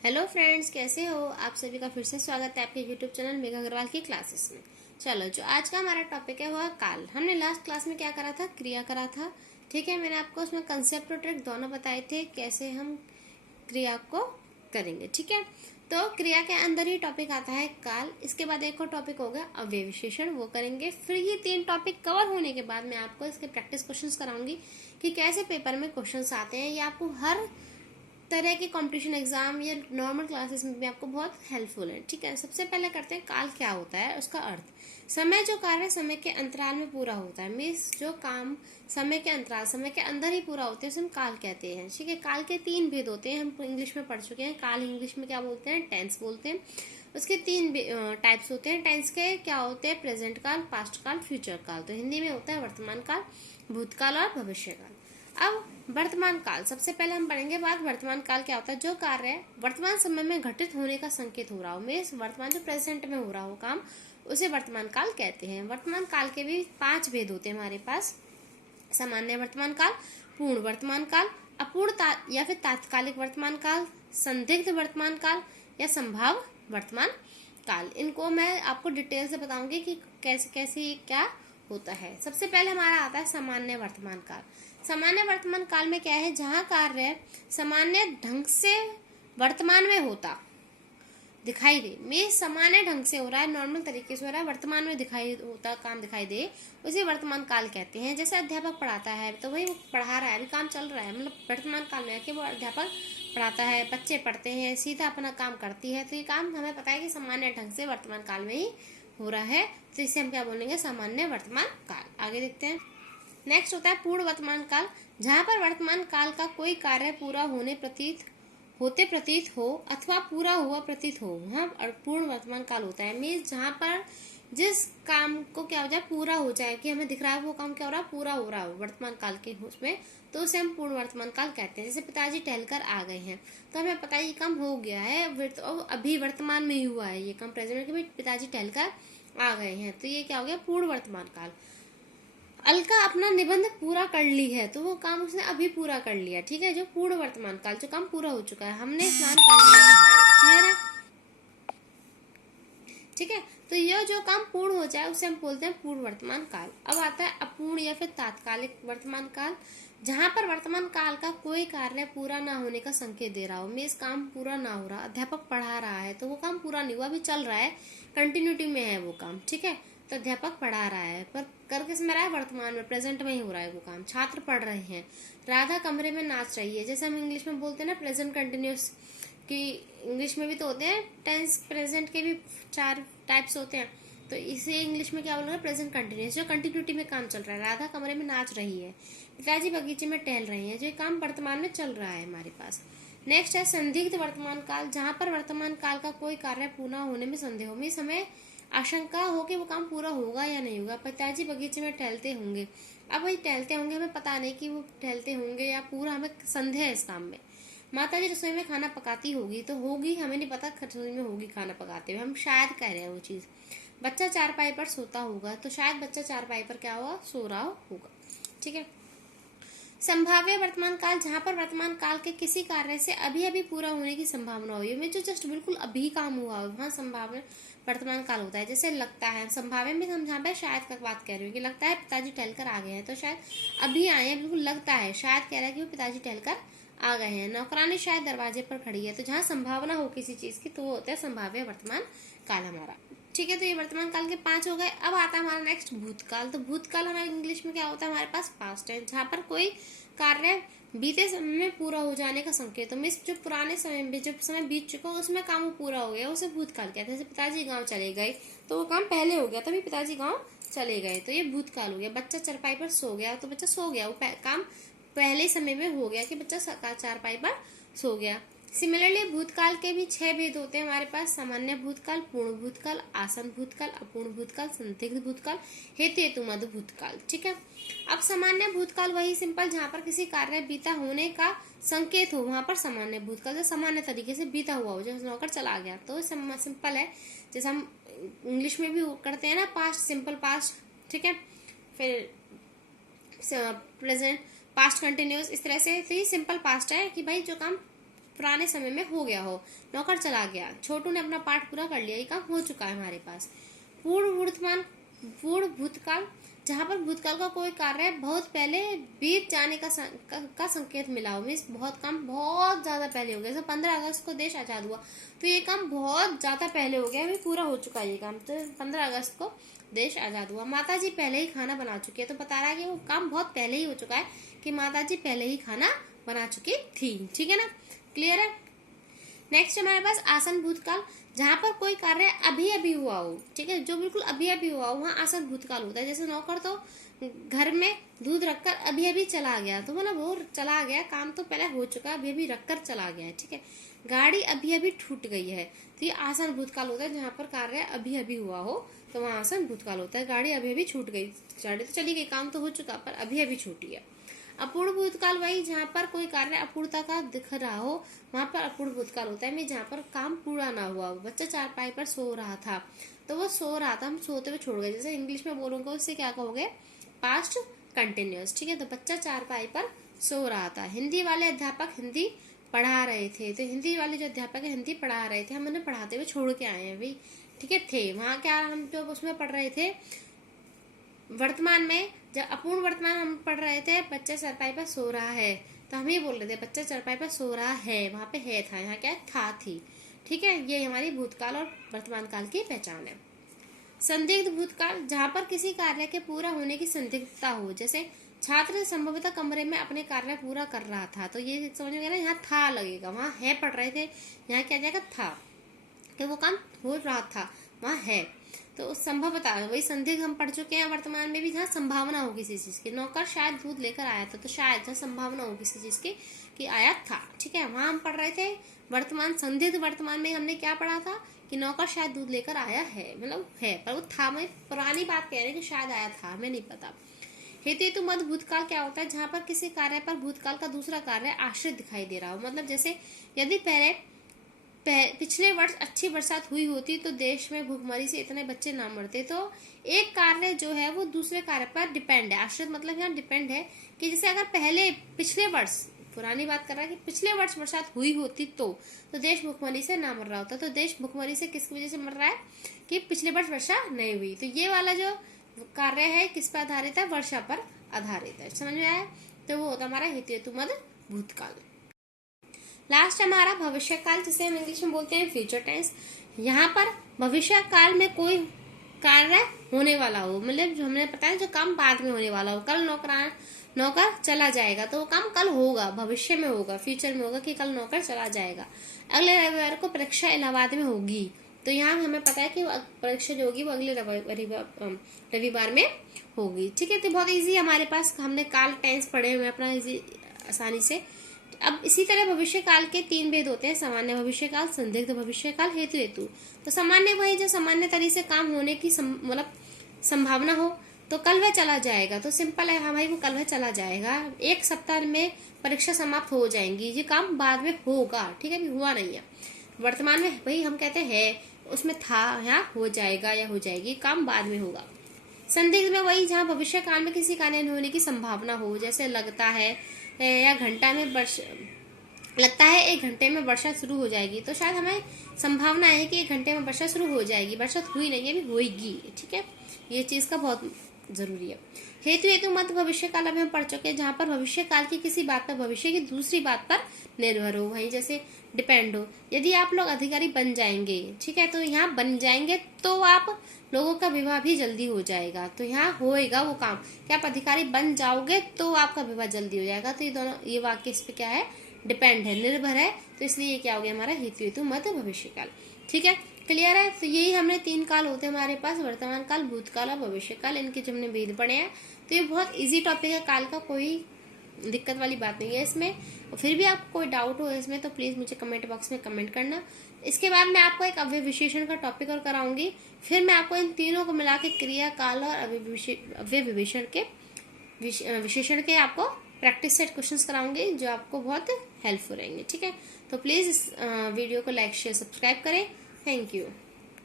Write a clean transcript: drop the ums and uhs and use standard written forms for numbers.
Hello friends, कैसे हो आप सभी का फिर से स्वागत है आपके यूट्यूब चैनल मेघा अग्रवाल की क्लासेस में। चलो, जो आज का हमारा टॉपिक है वो है काल। हमने लास्ट क्लास में क्या करा था, क्रिया करा था। ठीक है, मैंने आपको उसमें कंसेप्ट और ट्रिक दोनों बताए थे कैसे हम क्रिया को करेंगे। ठीक है, तो क्रिया के अंदर ही टॉपिक आता है काल। इसके बाद एक और टॉपिक होगा अव्यय विशेषण, वो करेंगे। फिर ये 3 टॉपिक कवर होने के बाद मैं आपको इसके प्रैक्टिस क्वेश्चंस कराऊंगी कि कैसे पेपर में क्वेश्चंस आते हैं। ये आपको हर तरह के कंपटीशन एग्जाम या नॉर्मल क्लासेस में भी आपको बहुत हेल्पफुल है। ठीक है, सबसे पहले करते हैं काल क्या होता है, उसका अर्थ। समय जो कार्य समय के अंतराल में पूरा होता है, मीन्स जो काम समय के अंतराल, समय के अंदर ही पूरा होते हैं, उसे हम काल कहते हैं। ठीक है, काल के 3 भेद होते हैं, हम इंग्लिश में पढ़ चुके हैं। काल इंग्लिश में क्या बोलते हैं, टेंस बोलते हैं। उसके 3 टाइप्स होते हैं। टेंस के क्या होते हैं, प्रेजेंट काल, पास्ट काल, फ्यूचर काल। तो हिंदी में होता है वर्तमान काल, भूतकाल और भविष्य काल। अब वर्तमान काल, सबसे पहले हम पढ़ेंगे बात वर्तमान काल क्या होता है। जो कार्य वर्तमान समय में घटित होने का संकेत हो रहा हो, मीन्स वर्तमान जो प्रेजेंट में हो रहा हो काम, उसे वर्तमान काल कहते हैं। वर्तमान काल के भी 5 भेद होते हैं हमारे पास। सामान्य वर्तमान काल, पूर्ण वर्तमान काल, अपूर्ण या फिर तात्कालिक वर्तमान काल, संदिग्ध वर्तमान काल या संभाव वर्तमान काल। इनको मैं आपको डिटेल से बताऊंगी कि कैसे कैसे क्या होता है। सबसे पहले हमारा आता है सामान्य वर्तमान काल। सामान्य वर्तमान काल में क्या है, जहां कार्य सामान्य ढंग से वर्तमान में होता दिखाई दे, में सामान्य ढंग से हो रहा है, नॉर्मल तरीके से हो रहा है, वर्तमान में दिखाई होता काम दिखाई दे, उसे वर्तमान काल कहते हैं। जैसे अध्यापक पढ़ाता है तो वही वो पढ़ा रहा है, अभी काम चल रहा है, मतलब वर्तमान काल में आके वो अध्यापक पढ़ाता है, बच्चे पढ़ते हैं, सीधा अपना काम करती है, तो ये काम हमें पता है कि सामान्य ढंग से वर्तमान काल में ही हो रहा है। तो इसे हम क्या बोलेंगे, सामान्य वर्तमान काल। आगे देखते हैं। नेक्स्ट होता है पूर्ण वर्तमान काल, जहां पर वर्तमान काल का कोई कार्य पूरा होते प्रतीत हो अथवा पूरा हुआ प्रतीत हो, वहाँ पूर्ण वर्तमान काल होता है। मीन्स जहाँ पर जिस काम को क्या हो जाए, पूरा हो जाए, कि हमें दिख रहा है वो काम क्या हो रहा है, पूरा हो रहा हो वर्तमान काल के उसमें, तो उसे हम पूर्ण वर्तमान काल कहते हैं। जैसे पिताजी टहलकर आ गए हैं, तो हमें पता है ये काम हो गया है, तो अभी वर्तमान में ही हुआ है ये काम, प्रेजेंट में पिताजी टहलकर आ गए हैं, तो ये क्या हो गया, पूर्ण वर्तमान काल। अलका अपना निबंध पूरा कर ली है, तो वो काम उसने अभी पूरा कर लिया। ठीक है, जो पूर्ण वर्तमान काल, जो काम पूरा हो चुका है, हमने स्नान कर लिया है। क्लियर है? ठीक है, तो यह जो काम पूर्ण हो जाए उसे हम बोलते हैं पूर्ण वर्तमान काल। अब आता है अपूर्ण या फिर तात्कालिक वर्तमान काल, जहां पर वर्तमान काल का कोई कार्य पूरा ना होने का संकेत दे रहा हो, मीन्स काम पूरा ना हो रहा, अध्यापक पढ़ा रहा है तो वो काम पूरा नहीं हुआ, अभी चल रहा है, कंटिन्यूटी में है वो काम। ठीक है, तो अध्यापक पढ़ा रहा है पर कर किस में रहा है, वर्तमान में, प्रेजेंट में ही हो रहा है वो काम। छात्र पढ़ रहे हैं, राधा कमरे में नाच रही है, जैसे हम इंग्लिश में बोलते हैं ना प्रेजेंट कंटिन्यूस, कि इंग्लिश में भी तो होते हैं टेंस प्रेजेंट के भी 4 टाइप्स होते हैं, तो इसे इंग्लिश में क्या बोलोगे, प्रेजेंट कंटिन्यूस, जो कंटिन्यूटी में काम चल रहा है। राधा कमरे में नाच रही है, पिताजी बगीचे में टहल रहे हैं, जो काम वर्तमान में चल रहा है हमारे पास। नेक्स्ट है संदिग्ध वर्तमान काल, जहां पर वर्तमान काल का कोई कार्य पूरा होने में संदेह हो, मीन्स हमें आशंका हो कि वो काम पूरा होगा या नहीं होगा। पिताजी बगीचे में टहलते होंगे, अब वही टहलते होंगे, हमें पता नहीं कि वो टहलते होंगे या पूरा, हमें संदेह है इस काम में। माता जी रसोई में खाना पकाती होगी, तो होगी हमें नहीं पता, रसोई में होगी खाना पकाते हुए, हम शायद कह रहे हैं वो चीज़। बच्चा चारपाई पर सोता होगा, तो शायद बच्चा चारपाई पर क्या हुआ, सो रहा होगा। ठीक है, संभाव्य वर्तमान काल, जहां पर वर्तमान काल के किसी कार्य से अभी अभी पूरा होने की संभावना हो, में जो जस्ट बिल्कुल अभी काम हुआ हो, वहां संभाव्य वर्तमान काल होता है। जैसे लगता है, संभाव्य में हम जहाँ पे शायद का बात कर रही हूँ, कि लगता है पिताजी टहलकर आ गए हैं, तो शायद अभी आए हैं, बिल्कुल लगता है, शायद कह रहा है कि वो पिताजी टहलकर आ गए हैं। नौकरानी शायद दरवाजे पर खड़ी है, तो जहाँ संभावना हो किसी चीज की, तो वो होता है संभाव्य वर्तमान काल हमारा। ठीक है, तो ये वर्तमान काल के 5 हो गए। अब आता है हमारा नेक्स्ट भूतकाल। तो भूतकाल हमारे इंग्लिश में क्या होता है, हमारे पास पास्ट है, जहाँ पर कोई कार्य बीते समय में पूरा हो जाने का संकेत हो, मीन्स जो पुराने समय में जब समय बीत चुका हो, उसमें काम पूरा हो गया, उसे भूतकाल कहते हैं। जैसे पिताजी गांव चले गए, तो वो काम पहले हो गया, तभी पिताजी गांव चले गए, तो ये भूतकाल हो गया। बच्चा चरपाई पर सो गया, तो बच्चा सो गया, वो काम पहले समय में हो गया कि बच्चा चारपाई पर सो गया। सिमिलरली भूतकाल के भी 6 भेद होते हैं हमारे पास, सामान्य भूतकाल, पूर्ण भूतकाल, आसन भूतकाल, अपूर्ण भूतकाल, संदिग्ध भूतकाल, हेतु मध्य भूतकाल। ठीक है, अब सामान्य भूतकाल वही सिंपल, जहां पर किसी कार्य बीता होने का संकेत हो, वहां पर सामान्य भूतकाल, जो सामान्य तरीके से बीता हुआ हो, जैसे नौकर चला गया, तो सिंपल है, जैसे हम इंग्लिश में भी करते हैं ना, पास्ट, सिंपल पास्ट। ठीक है, फिर प्रेजेंट, पास्ट कंटिन्यूस, इस तरह से। तो ये सिंपल पास्ट है कि भाई जो काम पुराने समय में हो गया हो। नौकर चला गया, छोटू ने अपना पाठ पूरा कर लिया, ये काम हो चुका है हमारे पास। पूर्ण वर्तमान, पूर्ण भूतकाल, जहाँ पर भूतकाल का कोई कार्य बहुत पहले बीत जाने का संकेत मिला हो, मीन्स बहुत काम बहुत ज्यादा पहले हो गया। जैसे 15 अगस्त को देश आजाद हुआ, तो ये काम बहुत ज्यादा पहले हो गया, अभी पूरा हो चुका है ये काम। तो 15 अगस्त को देश आजाद हुआ। माता जी पहले ही खाना बना चुकी है, तो बता रहा है कि वो काम बहुत पहले ही हो चुका है, कि माता जी पहले ही खाना बना चुकी थी। ठीक है ना, क्लियर है। नेक्स्ट हमारे पास आसन भूतकाल, जहां पर कोई कार्य अभी अभी हुआ हो, ठीक है, जो बिल्कुल अभी अभी हुआ हो, वहां आसन भूतकाल होता है। जैसे नौकर तो घर में दूध रखकर अभी अभी चला गया, तो मतलब वो चला गया, काम तो पहले हो चुका, अभी अभी रखकर चला गया है। ठीक है, गाड़ी अभी अभी छूट गई है, तो ये आसन भूतकाल होता है। जहां पर कार्य अभी अभी हुआ हो तो वहां आसन भूतकाल होता है। गाड़ी अभी अभी छूट गई, गाड़ी तो चली गई, काम तो हो चुका, पर अभी अभी छूटी है। अपूर्ण भूतकाल वही जहाँ पर कोई कार्य अपूर्णता का दिख रहा हो, वहां पर अपूर्ण भूतकाल होता है। मैं जहाँ पर काम पूरा ना हुआ हो, बच्चा चारपाई पर सो रहा था, तो वो सो रहा था, हम सोते हुए छोड़ गए। जैसे इंग्लिश में बोलूंगा उससे क्या कहोगे, पास्ट कंटिन्यूअस। ठीक है, तो बच्चा चारपाई पर सो रहा था। हिंदी वाले अध्यापक हिंदी पढ़ा रहे थे, तो हिंदी वाले जो अध्यापक है हिंदी पढ़ा रहे थे, हम उन्हें पढ़ाते हुए छोड़ के आए हैं भाई। ठीक है, थे वहाँ क्या, हम जो उसमें पढ़ रहे थे वर्तमान में, जब अपूर्ण वर्तमान हम पढ़ रहे थे, बच्चा चारपाई पर सो रहा है, तो हम ये बोल रहे थे बच्चा चारपाई पर सो रहा है, वहां पे है था, यहाँ क्या था थी। ठीक है, ये हमारी भूतकाल और वर्तमान काल की पहचान है। संदिग्ध भूतकाल, जहाँ पर किसी कार्य के पूरा होने की संदिग्धता हो। जैसे छात्र संभवतः कमरे में अपने कार्य पूरा कर रहा था, तो ये समझ में ना, यहाँ था लगेगा, वहां है पढ़ रहे थे, यहाँ क्या जाएगा था, कि वो काम हो रहा था, वहां है। तो संभवतः वही संदिग्ध हम पढ़ चुके हैं वर्तमान में भी, जहाँ संभावना हो किसी चीज की। नौकर शायद दूध लेकर आया था, तो शायद जहाँ संभावना हो किसी चीज की कि आया था। ठीक है, वहां हम पढ़ रहे थे वर्तमान, संदिग्ध वर्तमान में हमने क्या पढ़ा था कि नौकर शायद दूध लेकर आया है, मतलब है, पर वो था, मैं पुरानी बात कह रहे हैं कि शायद आया था, हमें नहीं पता। हेतु मध्य भूतकाल क्या होता है, जहां पर किसी कार्य पर भूतकाल का दूसरा कार्य आश्रित दिखाई दे रहा हो। मतलब जैसे यदि पिछले वर्ष अच्छी बरसात हुई होती तो देश में भूखमरी से इतने बच्चे ना मरते। तो एक कार्य जो है वो दूसरे कार्य पर डिपेंड है। आश्रित मतलब यहाँ डिपेंड है, कि जैसे अगर पिछले वर्ष, पुरानी बात कर रहा है कि पिछले वर्ष बरसात हुई होती तो देश भूखमरी से ना मर रहा होता। तो देश भूखमरी से किसकी वजह से मर रहा है, कि पिछले वर्ष वर्षा नहीं हुई। तो ये वाला जो कार्य है किस पर आधारित है, वर्षा पर आधारित है। समझ में आया, तो वो होता हमारा हेतु मध्य भूतकाल। लास्ट हमारा भविष्य काल, जिसे हम इंग्लिश में बोलते हैं फ्यूचर टेंस। यहाँ पर भविष्य काल में कोई कार्य होने वाला हो, मतलब जो हमने बताया जो काम बाद में होने वाला हो। कल नौकर चला जाएगा, तो वो काम कल होगा, भविष्य में होगा, फ्यूचर में होगा, कि कल नौकर चला जाएगा। अगले रविवार को परीक्षा इलाहाबाद में होगी, तो यहाँ हमें पता है कि परीक्षा जो होगी वो अगले रविवार में होगी। ठीक है, तो बहुत इजी हमारे पास, हमने काल टेंस पढ़े हुए अपना इजी आसानी से। अब इसी तरह भविष्य काल के 3 भेद होते हैं, सामान्य भविष्य काल, संदिग्ध भविष्य काल, हेतु। तो सामान्य वही जो सामान्य तरीके से काम होने की मतलब संभावना हो। तो कल वह चला जाएगा, तो सिंपल है, हाँ भाई वो कल वह चला जाएगा, 1 सप्ताह में परीक्षा समाप्त हो जाएंगी, ये काम बाद में होगा। ठीक है, अभी हुआ नहीं है। वर्तमान में भाई हम कहते हैं उसमें था, यहाँ हो जाएगा या हो जाएगी, काम बाद में होगा। संदिग्ध में वही जहाँ भविष्य काल में किसी कार्य होने की संभावना हो। जैसे लगता है या घंटा में लगता है 1 घंटे में वर्षा शुरू हो जाएगी, तो शायद हमें संभावना है कि 1 घंटे में वर्षा शुरू हो जाएगी, वर्षा हुई नहीं है, अभी होगी। ठीक है, ये चीज का बहुत जरूरी है। हेतु मध्य भविष्य काल अभी हम पढ़ चुके हैं, जहाँ पर भविष्य काल की किसी बात पर भविष्य की दूसरी बात पर निर्भर हो, वही जैसे डिपेंड हो। यदि आप लोग अधिकारी बन जाएंगे, ठीक है, तो यहाँ बन जाएंगे तो आप लोगों का विवाह भी जल्दी हो जाएगा, तो यहाँ होएगा वो काम कि आप अधिकारी बन जाओगे तो आपका विवाह जल्दी हो जाएगा। तो ये दोनों, ये वाक्य इस पे क्या है, डिपेंड है, निर्भर है, तो इसलिए ये क्या हो गया हमारा हेतु मध्य भविष्य काल। ठीक है, क्लियर है। तो यही हमने 3 काल होते हैं हमारे पास, वर्तमान काल, भूतकाल और भविष्य काल, इनके जो हमने भेद पढ़े हैं। तो ये बहुत इजी टॉपिक है, काल का कोई दिक्कत वाली बात नहीं है इसमें। और फिर भी आपको कोई डाउट हो इसमें तो प्लीज मुझे कमेंट बॉक्स में कमेंट करना। इसके बाद मैं आपको एक अव्यय विशेषण का टॉपिक और कराऊंगी, फिर मैं आपको इन तीनों को मिला के क्रिया, काल और अव्यय विशेषण के आपको प्रैक्टिस सेट क्वेश्चंस कराऊंगी, जो आपको बहुत हेल्पफुल रहेंगे। ठीक है, तो प्लीज इस वीडियो को लाइक शेयर सब्सक्राइब करें। Thank you.